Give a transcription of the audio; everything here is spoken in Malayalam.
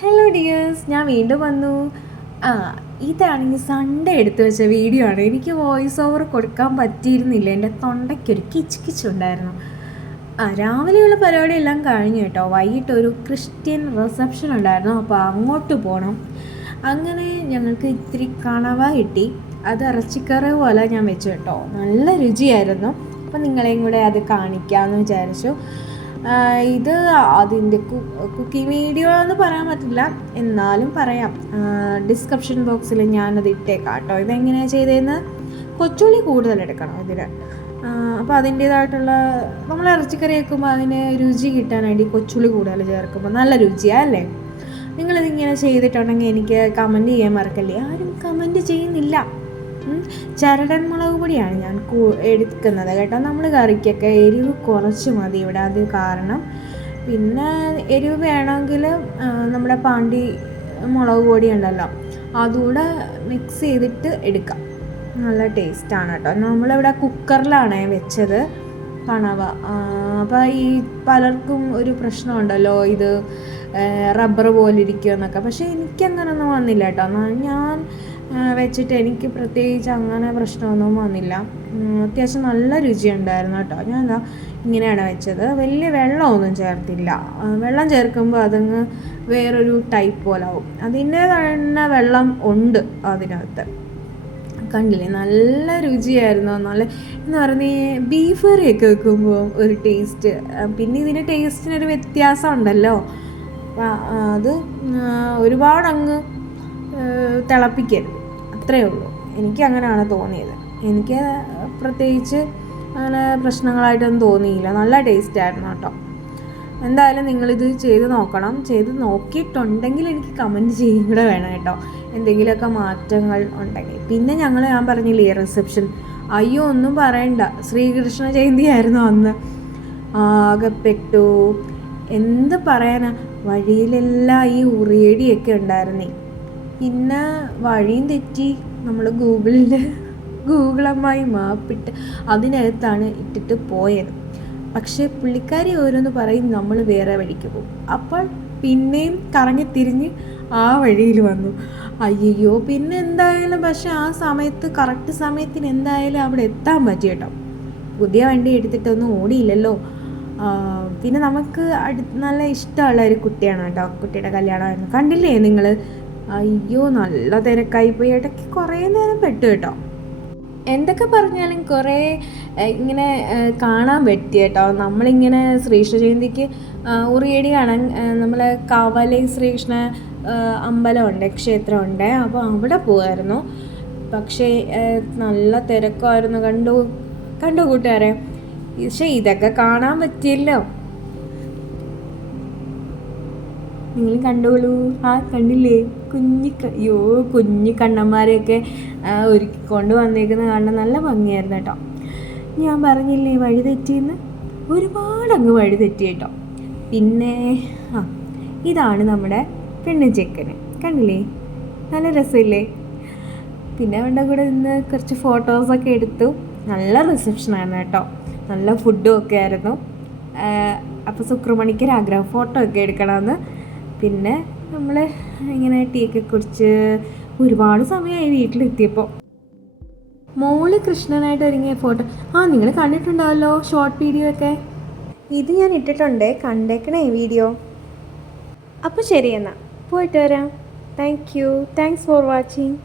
ഹലോ ഡിയേഴ്സ് ഞാൻ വീണ്ടും വന്നു. ആ ഇതാണെങ്കിൽ സൺഡേ എടുത്തു വെച്ച വീഡിയോ ആണ്. എനിക്ക് വോയിസ് ഓവർ കൊടുക്കാൻ പറ്റിയിരുന്നില്ല. എന്റെ തൊണ്ടയ്ക്കൊരു കിച്ച് കിച്ച് ഉണ്ടായിരുന്നു. ആ രാവിലെയുള്ള പരിപാടി എല്ലാം കഴിഞ്ഞു കേട്ടോ. വൈകിട്ട് ഒരു ക്രിസ്ത്യൻ റിസപ്ഷൻ ഉണ്ടായിരുന്നു. അപ്പോൾ അങ്ങോട്ട് പോകണം അങ്ങനെ ഞങ്ങൾക്ക് ഇത്തിരി കണവ കിട്ടി. അത് ഇറച്ചിക്കറി പോലെ ഞാൻ വെച്ചു കേട്ടോ. നല്ല രുചിയായിരുന്നു. അപ്പം നിങ്ങളെയും കൂടെ അത് കാണിക്കാമെന്ന് വിചാരിച്ചു. ഇത് അതിന്റെ കുക്കിംഗ് വീഡിയോ എന്ന് പറയാൻ പറ്റില്ല. എന്നാലും പറയാം. ഡിസ്ക്രിപ്ഷൻ ബോക്സിൽ ഞാനത് ഇട്ടേക്കാം കേട്ടോ ഇതെങ്ങനെയാണ് ചെയ്തതെന്ന് കൊച്ചുള്ളി കൂടുതൽ എടുക്കണം ഇതിന് അപ്പോൾ അതിന്റേതായിട്ടുള്ള നമ്മൾ ഇറച്ചിക്കറി വെക്കുമ്പോൾ അതിന് രുചി കിട്ടാനായിട്ട് കൊച്ചുള്ളി കൂടുതൽ ചേർക്കുമ്പോൾ നല്ല രുചിയാണ് അല്ലേ? നിങ്ങളിതിങ്ങനെ ചെയ്തിട്ടുണ്ടെങ്കിൽ എനിക്ക് കമന്റ് ചെയ്യാൻ മറക്കല്ലേ? ആരും കമന്റ് ചെയ്യുന്നില്ല. ചരടൻ മുളക് പൊടിയാണ് ഞാൻ എടുക്കുന്നത് കേട്ടോ. നമ്മൾ കറിക്കൊക്കെ എരിവ് കുറച്ച് മതി ഇവിടെ അത് കാരണം. പിന്നെ എരിവ് വേണമെങ്കിൽ നമ്മുടെ പാണ്ടി മുളക് പൊടി ഉണ്ടല്ലോ അതുകൂടെ മിക്സ് ചെയ്തിട്ട് എടുക്കാം. നല്ല ടേസ്റ്റാണ് കേട്ടോ. നമ്മളിവിടെ കുക്കറിലാണ് വെച്ചത് കണവ അപ്പോൾ ഈ പലർക്കും ഒരു പ്രശ്നമുണ്ടല്ലോ ഇത് റബ്ബർ പോലെ ഇരിക്കുമെന്നൊക്കെ പക്ഷേ എനിക്കങ്ങനൊന്നും വന്നില്ല കേട്ടോ. ഞാൻ വെച്ചിട്ട് എനിക്ക് പ്രത്യേകിച്ച് അങ്ങനെ പ്രശ്നമൊന്നും വന്നില്ല. അത്യാവശ്യം നല്ല രുചിയുണ്ടായിരുന്നു കേട്ടോ. ഞാൻ എന്താ ഇങ്ങനെയാണ് വെച്ചത്. വലിയ വെള്ളമൊന്നും ചേർത്തില്ല. വെള്ളം ചേർക്കുമ്പോൾ അതങ്ങ് വേറൊരു ടൈപ്പ് പോലെ ആവും. അതിന്റെ തന്നെ വെള്ളം ഉണ്ട് അതിനകത്ത്. കണ്ടില്ലേ? നല്ല രുചിയായിരുന്നു. നല്ല എന്ന് പറഞ്ഞ് ബീഫ് കറിയൊക്കെ വെക്കുമ്പോൾ ഒരു ടേസ്റ്റ് പിന്നെ ഇതിന്റെ ടേസ്റ്റിനൊരു വ്യത്യാസം ഉണ്ടല്ലോ അത് ഒരുപാട് അങ്ങ് തിളപ്പിക്കരുത് അത്രയേ ഉള്ളൂ. എനിക്ക് അങ്ങനെയാണ് തോന്നിയത്. എനിക്ക് പ്രത്യേകിച്ച് അങ്ങനെ പ്രശ്നങ്ങളായിട്ടൊന്നും തോന്നിയില്ല. നല്ല ടേസ്റ്റ് ആയിരുന്നു കേട്ടോ. എന്തായാലും നിങ്ങളിത് ചെയ്ത് നോക്കണം. ചെയ്ത് നോക്കിയിട്ടുണ്ടെങ്കിൽ എനിക്ക് കമന്റ് ചെയ്യും കൂടെ വേണം കേട്ടോ. എന്തെങ്കിലുമൊക്കെ മാറ്റങ്ങൾ ഉണ്ടെങ്കിൽ. പിന്നെ ഞങ്ങൾ ഞാൻ പറഞ്ഞില്ലേ റിസപ്ഷൻ അയ്യോ ഒന്നും പറയണ്ട. ശ്രീകൃഷ്ണ ജയന്തി ആയിരുന്നു അന്ന്. ആകെ പെട്ടു എന്ത് പറയാനാ? വഴിയിലെല്ലാം ഈ ഉറിയടിയൊക്കെ ഉണ്ടായിരുന്നേ. പിന്നെ വഴിയും തെറ്റി നമ്മൾ ഗൂഗിളിൽ ഗൂഗിൾ അമ്മായി മാപ്പിട്ട് അതിനകത്താണ് ഇട്ടിട്ട് പോയത്. പക്ഷേ പുള്ളിക്കാരി ഓരോന്ന് പറയും നമ്മൾ വേറെ വഴിക്ക് പോകും. അപ്പോൾ പിന്നെയും കറങ്ങി തിരിഞ്ഞ് ആ വഴിയിൽ വന്നു. അയ്യോ പിന്നെ എന്തായാലും പക്ഷെ ആ സമയത്ത് കറക്റ്റ് സമയത്തിന് എന്തായാലും അവിടെ എത്താൻ പറ്റി കേട്ടോ. പുതിയ വണ്ടി എടുത്തിട്ടൊന്നും ഓടിയില്ലല്ലോ. പിന്നെ നമുക്ക് അടു നല്ല ഇഷ്ടമുള്ള ഒരു കുട്ടിയാണ് കേട്ടോ. കുട്ടിയുടെ കല്യാണമായിരുന്നു കണ്ടില്ലേ നിങ്ങൾ അയ്യോ നല്ല തിരക്കായി പോയി. ഇടയ്ക്ക് കുറേ നേരം പെട്ടു കേട്ടോ. എന്തൊക്കെ പറഞ്ഞാലും കുറേ ഇങ്ങനെ കാണാൻ പറ്റി കേട്ടോ. നമ്മളിങ്ങനെ ശ്രീകൃഷ്ണ ജയന്തിക്ക് ഉറിയടി കാണാൻ നമ്മൾ കാവാലി ശ്രീകൃഷ്ണ അമ്പലമുണ്ട് ക്ഷേത്രമുണ്ട്. അപ്പോൾ അവിടെ പോകായിരുന്നു പക്ഷേ നല്ല തിരക്കായിരുന്നു. കണ്ടു കണ്ടു കൂട്ടുകാരെ. പക്ഷേ ഇതൊക്കെ കാണാൻ പറ്റിയല്ലോ. നിങ്ങൾ കണ്ടോളൂ. ആ കണ്ടില്ലേ? കുഞ്ഞി യോ കുഞ്ഞു കണ്ണന്മാരെയൊക്കെ ഒരുക്കി കൊണ്ട് വന്നേക്കുന്ന കാണാൻ നല്ല ഭംഗിയായിരുന്നു കേട്ടോ. ഞാൻ പറഞ്ഞില്ലേ വഴി തെറ്റിയെന്ന്? ഒരുപാട് അങ്ങ് വഴി തെറ്റി കേട്ടോ. പിന്നെ ആ ഇതാണ് നമ്മുടെ പെണ്ണ് ചെക്കന് കണ്ടില്ലേ? നല്ല രസമില്ലേ? പിന്നെ അവന്റെ കൂടെ നിന്ന് കുറച്ച് ഫോട്ടോസൊക്കെ എടുത്തു. നല്ല റിസപ്ഷനായിരുന്നു കേട്ടോ. നല്ല ഫുഡും ഒക്കെ ആയിരുന്നു. അപ്പോൾ സുക്രമണിക്കൊരാഗ്രഹം ഫോട്ടോ ഒക്കെ എടുക്കണമെന്ന്. പിന്നെ നമ്മൾ ഇങ്ങനെ ടീ ഒക്കെ കുടിച്ച് ഒരുപാട് സമയമായി വീട്ടിലെത്തിയപ്പോൾ മോൾ കൃഷ്ണനായിട്ട് ഒരുങ്ങിയ ഫോട്ടോ. ആ നിങ്ങൾ കണ്ടിട്ടുണ്ടാവല്ലോ ഷോർട്ട് വീഡിയോ ഒക്കെ? ഇത് ഞാൻ ഇട്ടിട്ടുണ്ട്. കണ്ടേക്കണേ വീഡിയോ. അപ്പോൾ ശരി എന്നാൽ പോയിട്ട് വരാം. Thank you thanks for watching